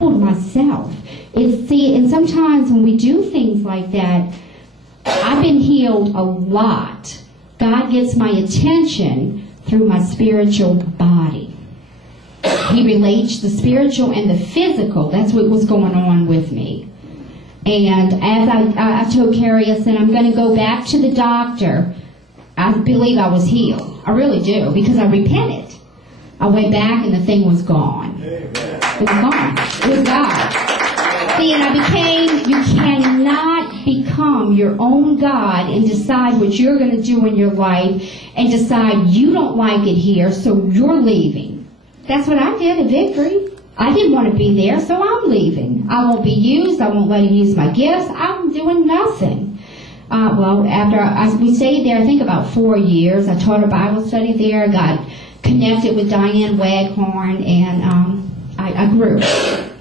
myself. And sometimes when we do things like that, I've been healed a lot. God gets my attention through my spiritual body. He relates the spiritual and the physical. That's what was going on with me. And as I told Carrie, I said, I'm going to go back to the doctor. I believe I was healed. I really do, because I repented. I went back and the thing was gone. It was gone. It was God. See, and you cannot become your own God and decide what you're going to do in your life and decide you don't like it here, so you're leaving. That's what I did at Victory. I didn't want to be there, so I'm leaving. I won't be used. I won't let him use my gifts. I'm doing nothing. Well, after we stayed there, I think about 4 years. I taught a Bible study there. I got connected with Diane Waghorn, and I grew.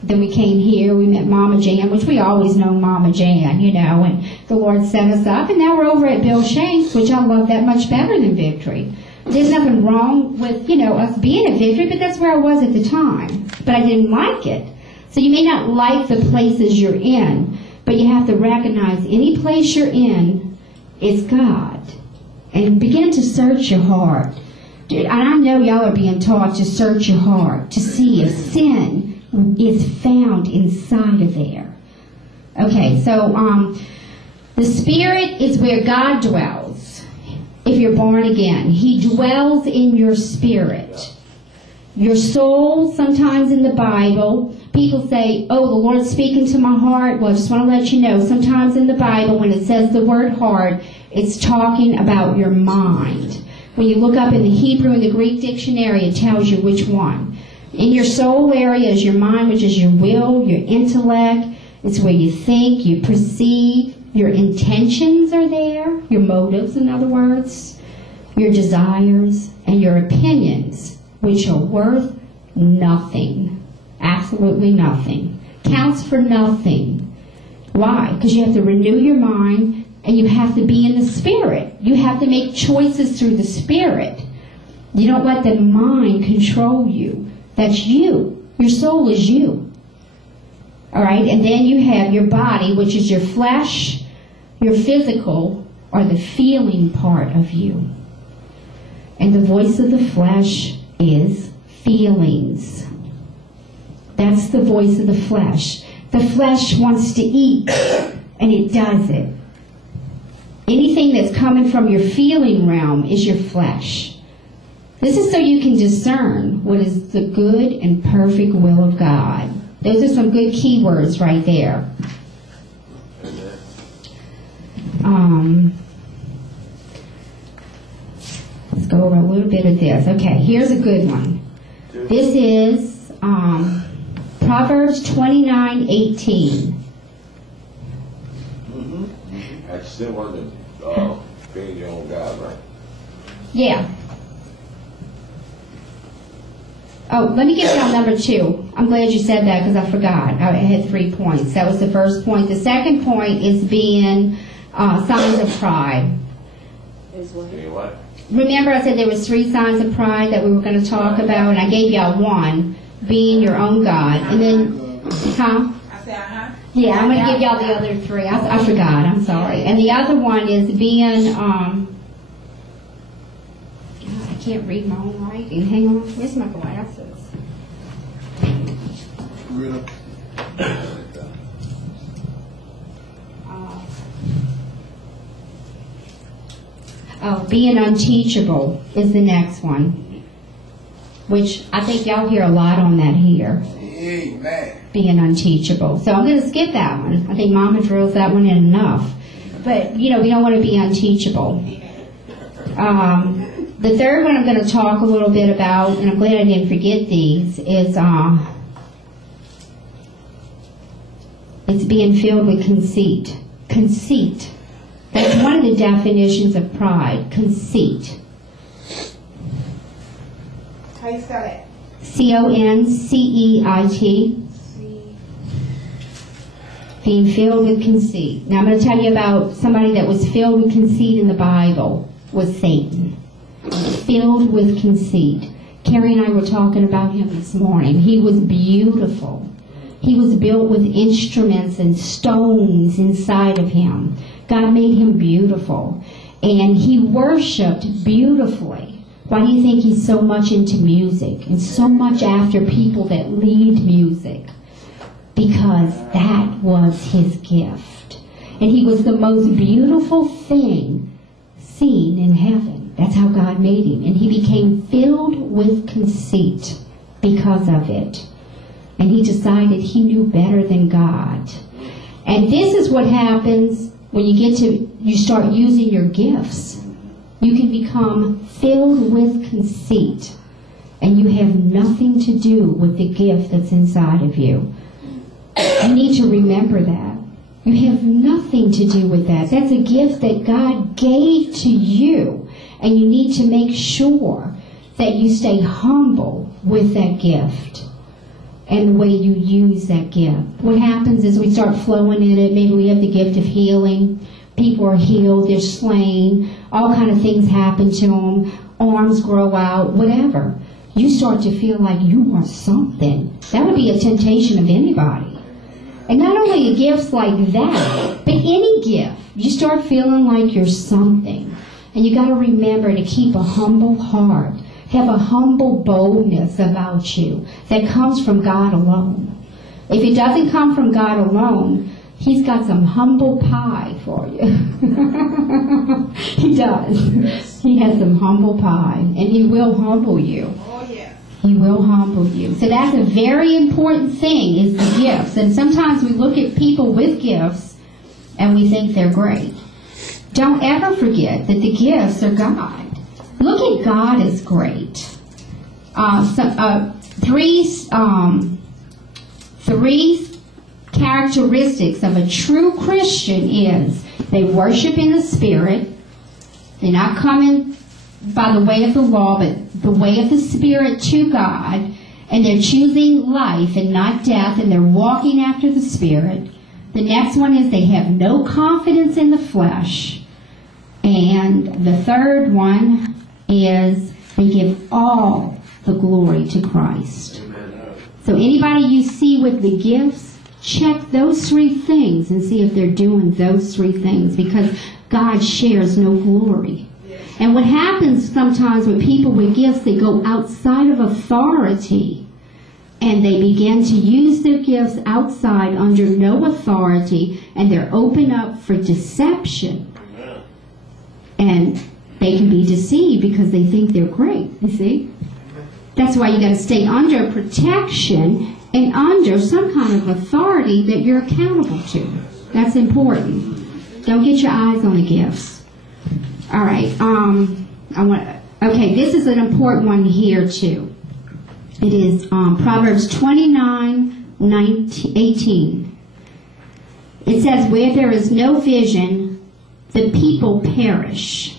Then we came here. We met Mama Jan, which we always know Mama Jan, you know, and the Lord set us up. And now we're over at Bill Shank's, which I love that much better than Victory. There's nothing wrong with, us being at Victory, but that's where I was at the time. But I didn't like it. So you may not like the places you're in, but you have to recognize any place you're in is God. And begin to search your heart. And I know y'all are being taught to search your heart, to see if sin is found inside of there. Okay, so the Spirit is where God dwells. If you're born again, He dwells in your spirit. Your soul, sometimes in the Bible, people say, oh, the Lord's speaking to my heart. Well, I just want to let you know, sometimes in the Bible, when it says the word heart, it's talking about your mind. When you look up in the Hebrew and the Greek dictionary, it tells you which one. In your soul area is your mind, which is your will, your intellect. It's where you think, you perceive. Your intentions are there, your motives, in other words, your desires, and your opinions, which are worth nothing. Absolutely nothing. Counts for nothing. Why? Because you have to renew your mind, and you have to be in the Spirit. You have to make choices through the Spirit. You don't let the mind control you. That's you. Your soul is you. All right? And then you have your body, which is your flesh, your physical, or the feeling part of you. And the voice of the flesh is feelings. That's the voice of the flesh. The flesh wants to eat, and it does it. Anything that's coming from your feeling realm is your flesh. This is so you can discern what is the good and perfect will of God. Those are some good keywords right there. Let's go over a little bit of this. Okay, here's a good one. This is Proverbs 29:18. That's still one of the being your own God, right? Yeah. Oh, let me give y'all number 2. I'm glad you said that because I forgot. I had 3 points. That was the first point. The second point is being signs of pride. What? Remember I said there was 3 signs of pride that we were going to talk about, and I gave y'all one, being your own God. And then, I said, Yeah, I'm going to give y'all the other 3. I forgot. I'm sorry. And the other one is being, God, I can't read my own writing. Hang on. Where's my glasses? Being unteachable is the next one, which I think y'all hear a lot on that here. Amen. Being unteachable. So I'm going to skip that one. I think Mama drills that one in enough. But, we don't want to be unteachable. The third one I'm going to talk a little bit about, and I'm glad I didn't forget these, is it's being filled with conceit. Conceit. That's one of the definitions of pride. Conceit. How you spell it? C-O-N-C-E-I-T. Being filled with conceit. Now I'm going to tell you about somebody that was filled with conceit in the Bible. Was Satan. Filled with conceit. Carrie and I were talking about him this morning. He was beautiful. He was built with instruments and stones inside of him. God made him beautiful. And he worshiped beautifully. Why do you think he's so much into music and so much after people that lead music? Because that was his gift. And he was the most beautiful thing seen in heaven. That's how God made him. And he became filled with conceit because of it. And he decided he knew better than God. And this is what happens when you start using your gifts. You can become filled with conceit. And you have nothing to do with the gift that's inside of you. You need to remember that. You have nothing to do with that. That's a gift that God gave to you. And you need to make sure that you stay humble with that gift and the way you use that gift. What happens is we start flowing in it. Maybe we have the gift of healing. People are healed. They're slain. All kind of things happen to them. Arms grow out. Whatever. You start to feel like you are something. That would be a temptation of anybody. And not only gifts like that, but any gift. You start feeling like you're something. And you got to remember to keep a humble heart. Have a humble boldness about you that comes from God alone. If it doesn't come from God alone, He's got some humble pie for you. He does. He has some humble pie. And He will humble you. He will humble you. So that's a very important thing, is the gifts. And sometimes we look at people with gifts and we think they're great. Don't ever forget that the gifts are God. Look at God as great. Three characteristics of a true Christian is they worship in the Spirit. They're not coming by the way of the law, but the way of the Spirit to God. And they're choosing life and not death, and they're walking after the Spirit. The next one is they have no confidence in the flesh. And the third one is they give all the glory to Christ. Amen. So anybody you see with the gifts, check those three things and see if they're doing those three things, because God shares no glory. And what happens sometimes with people with gifts, they go outside of authority and they begin to use their gifts outside under no authority, and they're open up for deception. Amen. And they can be deceived because they think they're great, you see? That's why you got to stay under protection and under some kind of authority that you're accountable to. That's important. Don't get your eyes on the gifts. All right. Okay, this is an important one here too. It is Proverbs 29:18. It says, "Where there is no vision, the people perish.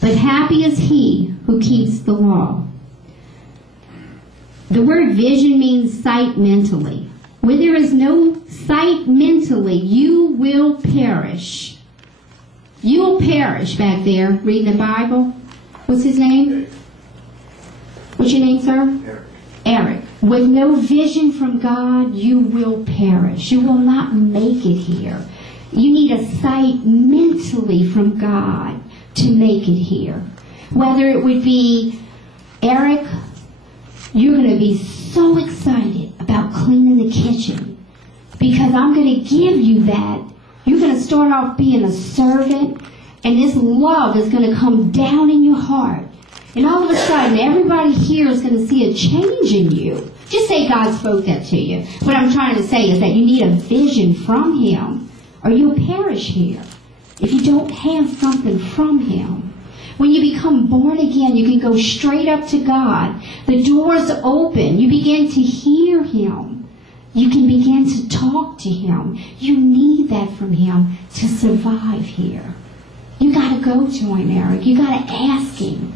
But happy is he who keeps the law." The word vision means sight mentally. Where there is no sight mentally, you will perish. You will perish back there reading the Bible. What's his name? What's your name, sir? Eric. With no vision from God, you will perish. You will not make it here. You need a sight mentally from God to make it here. Whether it would be, Eric, you're going to be so excited about cleaning the kitchen because I'm going to give you that. You're going to start off being a servant, and this love is going to come down in your heart. And all of a sudden, everybody here is going to see a change in you. Just say God spoke that to you. What I'm trying to say is that you need a vision from Him, or you'll perish here if you don't have something from Him. When you become born again, you can go straight up to God. The doors open. You begin to hear Him. You can begin to talk to Him. You need that from Him to survive here. You got to go to Him, Eric. You got to ask Him,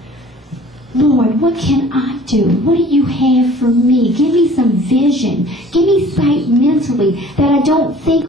Lord, what can I do? What do you have for me? Give me some vision. Give me sight mentally that I don't think